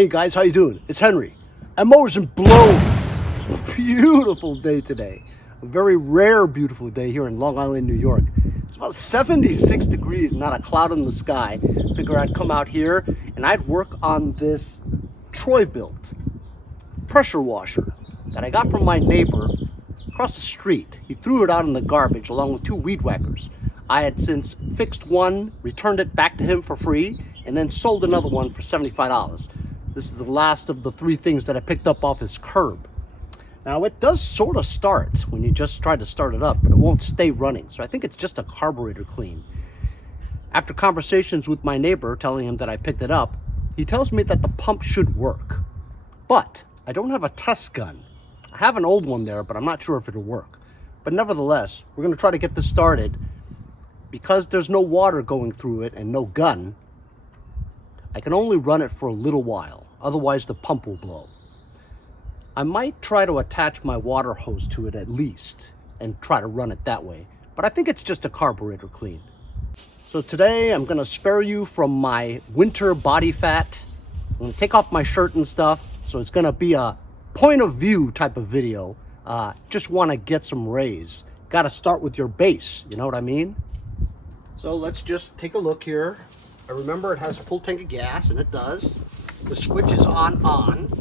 Hey guys, how you doing? It's Henry. I'm Mowers and Blows. It's a beautiful day today. A very rare beautiful day here in Long Island, New York. It's about 76 degrees, not a cloud in the sky. Figure I'd come out here and I'd work on this Troy-built pressure washer that I got from my neighbor across the street. He threw it out in the garbage along with two weed whackers. I had since fixed one, returned it back to him for free, and then sold another one for $75. This is the last of the three things that I picked up off his curb. Now it does sort of start when you just try to start it up, but it won't stay running. So I think it's just a carburetor clean. After conversations with my neighbor telling him that I picked it up, he tells me that the pump should work. But I don't have a test gun. I have an old one there, but I'm not sure if it'll work. But nevertheless, we're gonna try to get this started. Because there's no water going through it and no gun, I can only run it for a little while, otherwise the pump will blow. I might try to attach my water hose to it at least and try to run it that way, but I think it's just a carburetor clean. So today I'm gonna spare you from my winter body fat. I'm gonna take off my shirt and stuff, so it's gonna be a point of view type of video. Just wanna get some rays. Gotta start with your base, you know what I mean? So let's just take a look here. I remember it has a full tank of gas, and it does. The switch is on.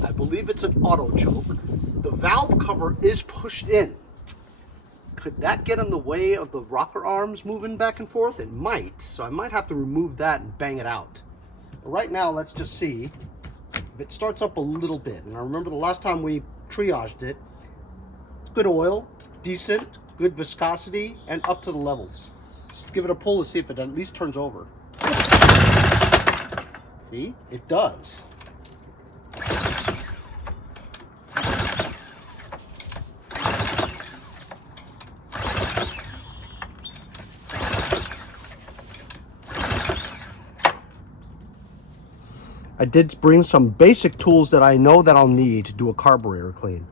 I believe it's an auto choke. The valve cover is pushed in. Could that get in the way of the rocker arms moving back and forth? It might, so I might have to remove that and bang it out. But right now, let's just see if it starts up a little bit. And I remember the last time we triaged it, it's good oil, decent, good viscosity, and up to the levels. Just give it a pull to see if it at least turns over. See, it does. I did bring some basic tools that I know that I'll need to do a carburetor clean.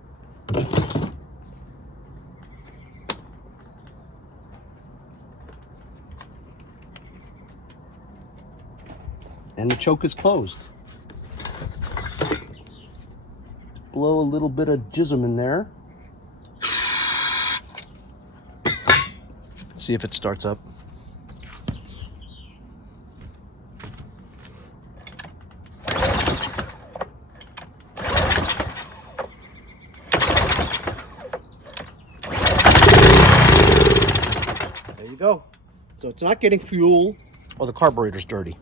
And the choke is closed. Blow a little bit of jism in there. See if it starts up. There you go. So it's not getting fuel or the carburetor's dirty.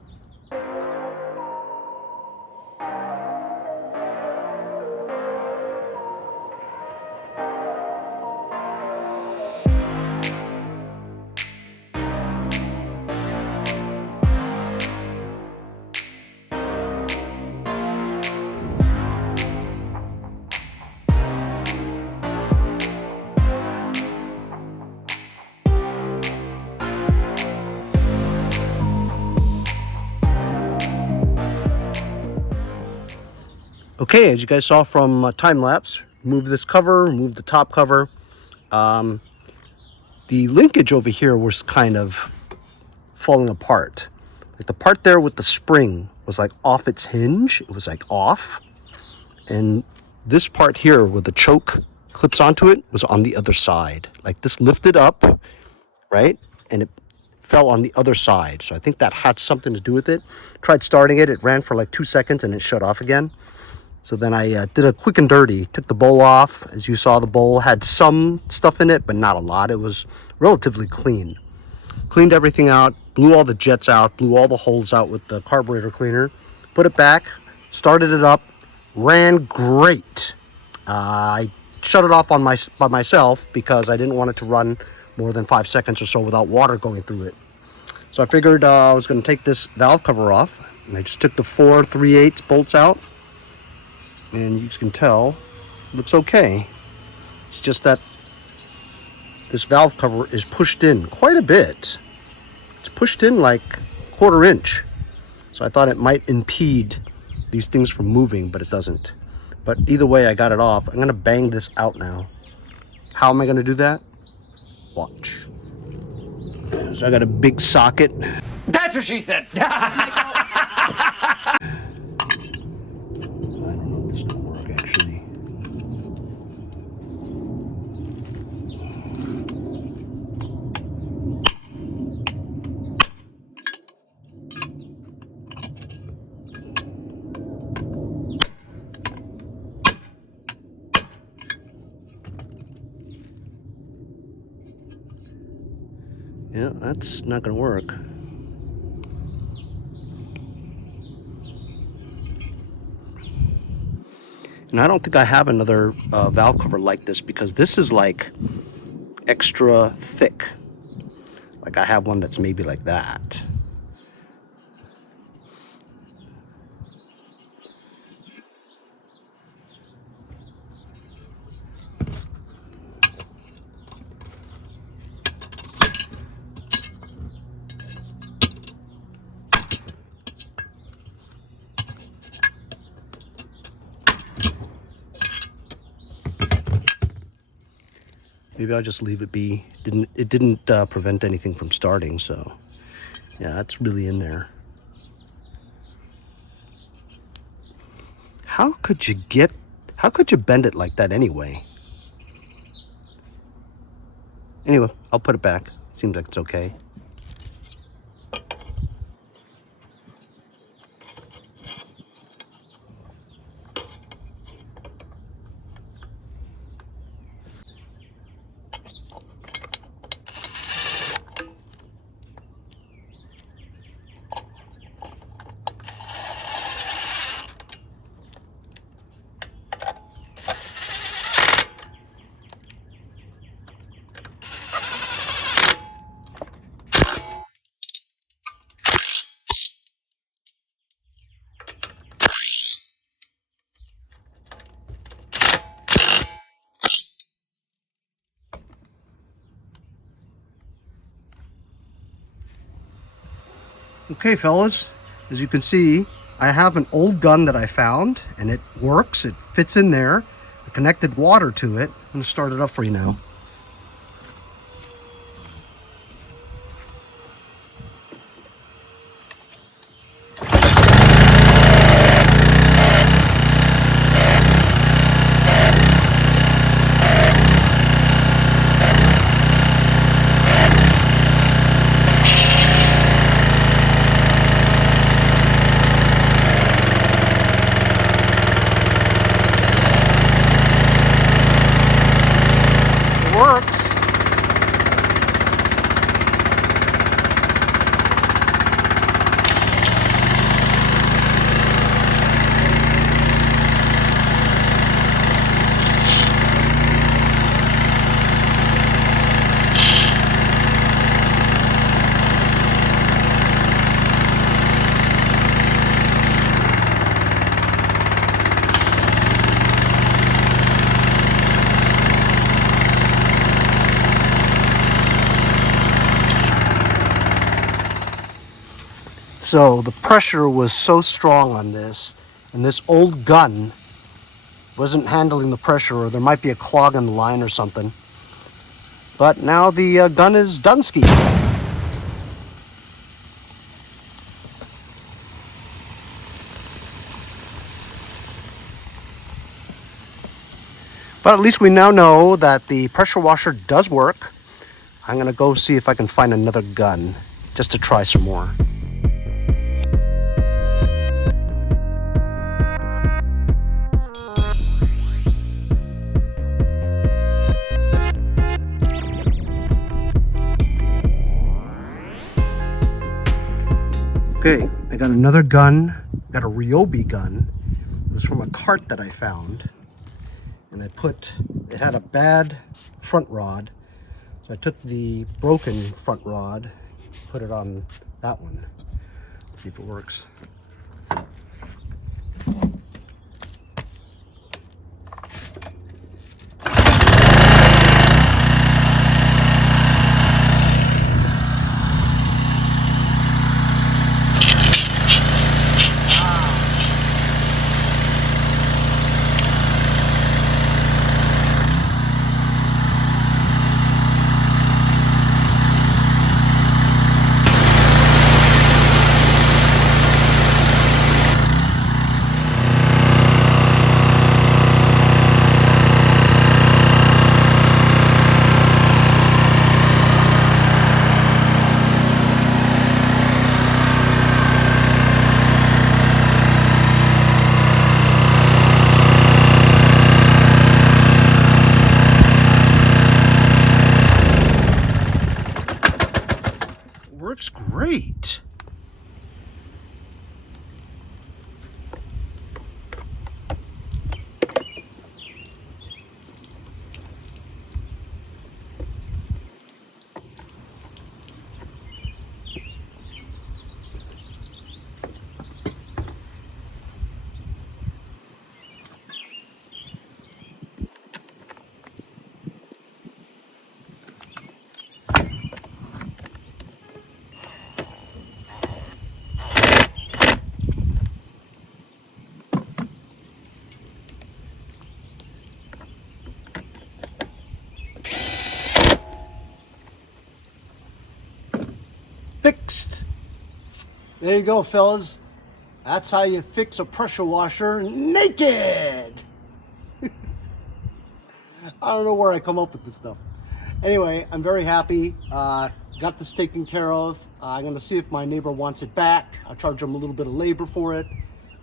Okay, as you guys saw from time lapse, remove this cover, remove the top cover. The linkage over here was kind of falling apart. Like the part there with the spring was like off its hinge. It was like off. And this part here where the choke clips onto it was on the other side. Like this lifted up, right? And it fell on the other side. So I think that had something to do with it. Tried starting it, it ran for like 2 seconds and it shut off again. So then I did a quick and dirty, took the bowl off. As you saw, the bowl had some stuff in it, but not a lot. It was relatively clean. Cleaned everything out, blew all the jets out, blew all the holes out with the carburetor cleaner, put it back, started it up, ran great. I shut it off by myself because I didn't want it to run more than 5 seconds or so without water going through it. So I figured I was going to take this valve cover off, and I just took the 4 3/8 bolts out. And you can tell, it looks okay. It's just that this valve cover is pushed in quite a bit. It's pushed in like 1/4 inch. So I thought it might impede these things from moving, but it doesn't. But either way, I got it off. I'm gonna bang this out now. How am I gonna do that? Watch. So I got a big socket. That's what she said. Yeah, that's not gonna work. And I don't think I have another valve cover like this, because this is like extra thick. Like I have one that's maybe like that. Maybe I'll just leave it be. It didn't prevent anything from starting, so yeah, that's really in there. How could you bend it like that anyway? Anyway, I'll put it back. Seems like it's okay. Okay, fellas, as you can see, I have an old gun that I found, and it works. It fits in there. I connected water to it. I'm gonna start it up for you now. Works. So the pressure was so strong on this, and this old gun wasn't handling the pressure, or there might be a clog in the line or something. But now the gun is Dunsky. But at least we now know that the pressure washer does work. I'm gonna go see if I can find another gun just to try some more. Okay, I got another gun. I got a Ryobi gun. It was from a cart that I found. And it had a bad front rod. So I took the broken front rod, put it on that one. Let's see if it works. works great. Fixed. There you go, fellas. That's how you fix a pressure washer naked. I don't know where I come up with this stuff. Anyway, I'm very happy. Got this taken care of. I'm going to see if my neighbor wants it back. I'll charge him a little bit of labor for it.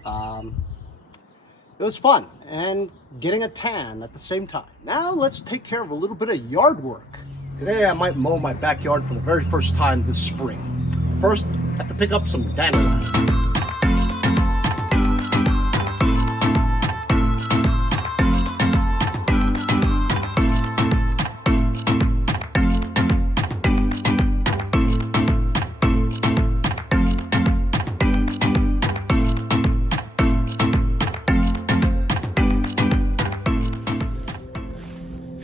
It was fun and getting a tan at the same time. Now let's take care of a little bit of yard work. Today I might mow my backyard for the very first time this spring. First, I have to pick up some dandelions.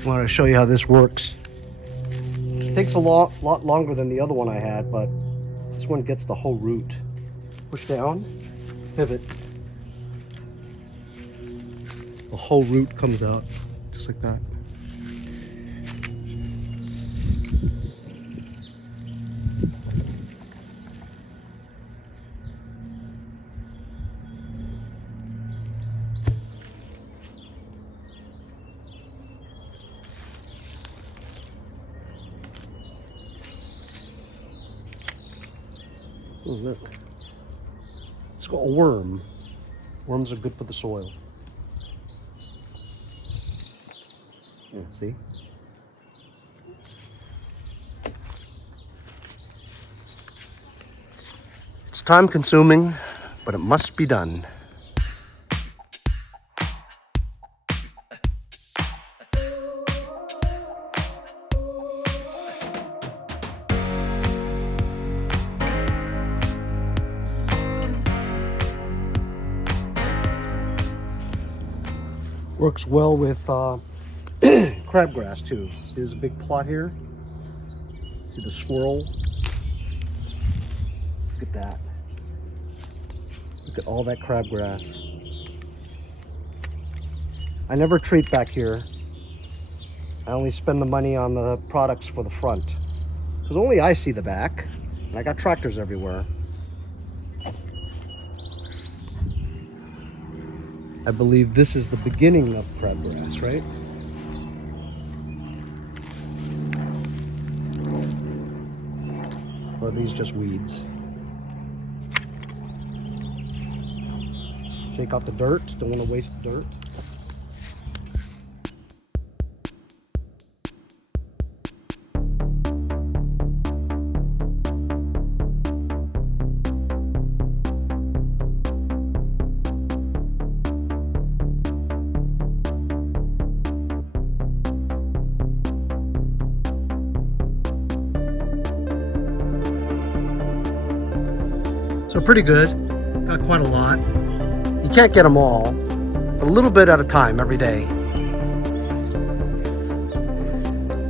I want to show you how this works. It takes a lot longer than the other one I had, but this one gets the whole root. Push down, pivot. The whole root comes out, just like that. Oh, look. It's got a worm. Worms are good for the soil. Yeah, see? It's time consuming, but it must be done. Works well with crabgrass too. See, there's a big plot here. See the swirl? Look at that. Look at all that crabgrass. I never treat back here. I only spend the money on the products for the front. Because only I see the back. And I got tractors everywhere. I believe this is the beginning of crabgrass, right? Or are these just weeds? Shake out the dirt, don't want to waste the dirt. So pretty good, got quite a lot. You can't get them all, but a little bit at a time every day.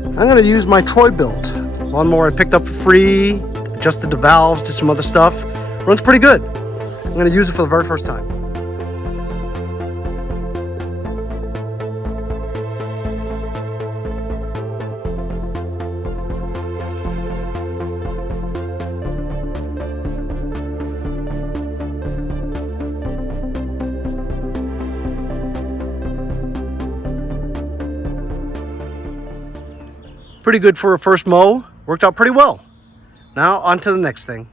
I'm gonna use my Troy build. Lawnmower I picked up for free, adjusted the valves, did some other stuff. Runs pretty good. I'm gonna use it for the very first time. Pretty good for a first mow. Worked out pretty well. Now on to the next thing.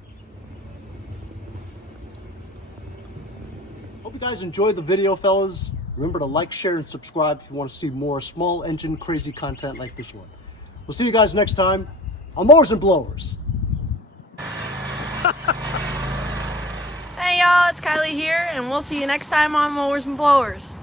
Hope you guys enjoyed the video, fellas. Remember to like, share, and subscribe if you want to see more small engine crazy content like this one. We'll see you guys next time on Mowers and Blowers. Hey y'all, it's Kylie here, and we'll see you next time on Mowers and Blowers.